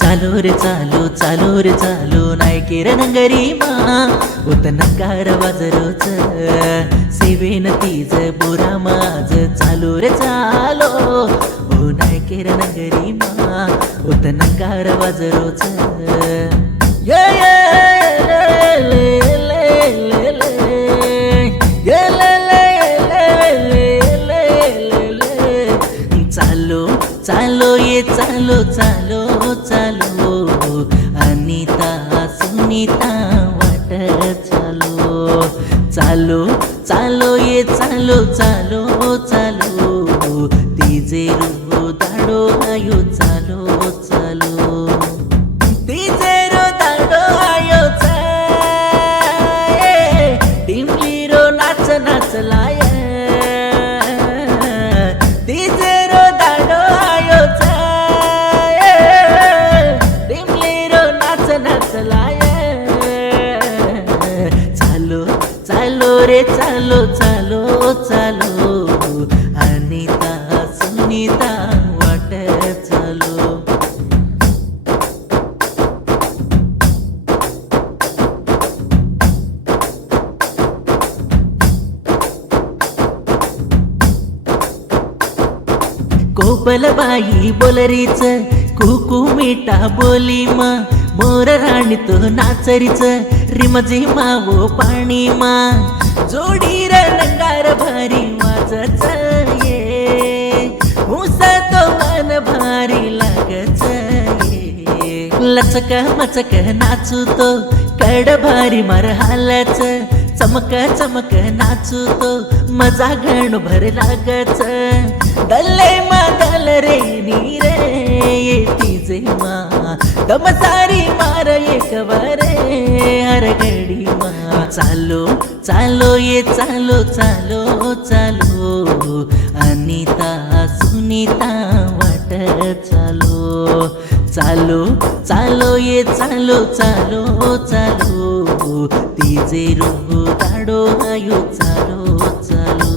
चालो रे चालो चालो रे चालो नायकेर नंगरी मा उत नकार वाजरोच सेवेन तीज बोरा माझ चालो रे चालो ओ नायकेर नंगरी मा उत नकार वाजरोच ये ये ले ले ले ले ये ले ले ले ले ले ले चालो चालो ये चालो चालो चालो अनिता सुनीता वाट चालो चालो चालो ये चालो चालो चालो तिजे रो दाडो आयो चालो चालो तिजे रो दाडो आयो चाय टिमली रो नाच नाचलाय तिजे रो दाडो आयो चाय टिमली रो नाच नाचलाय चालो चालो रे चालो चालो चालो अनिता सुनीता वाट चालो कोपलबाई बोलरीच कुकू मिठा बोली मा मोर राणी तो नाचरीच रिमझिमा वो पाणी मा जोडी र नंगार भारी वाजच ये मुसा तो मन भारी लागच ये लचक मचक नाचू तो कड भारी मार हालच चमक चमक नाचू तो मजा घण भर लागच दल्ले मा दल रे नी रे ये तिजे मा दम सारी मार एक वरे हर घडी मा चालो चालो ये चालो चालो चालो अनिता सुनीता वाट चालो चालो चालो ये चालो चालो चालो तिजे रो दाडो आयो चालो चालो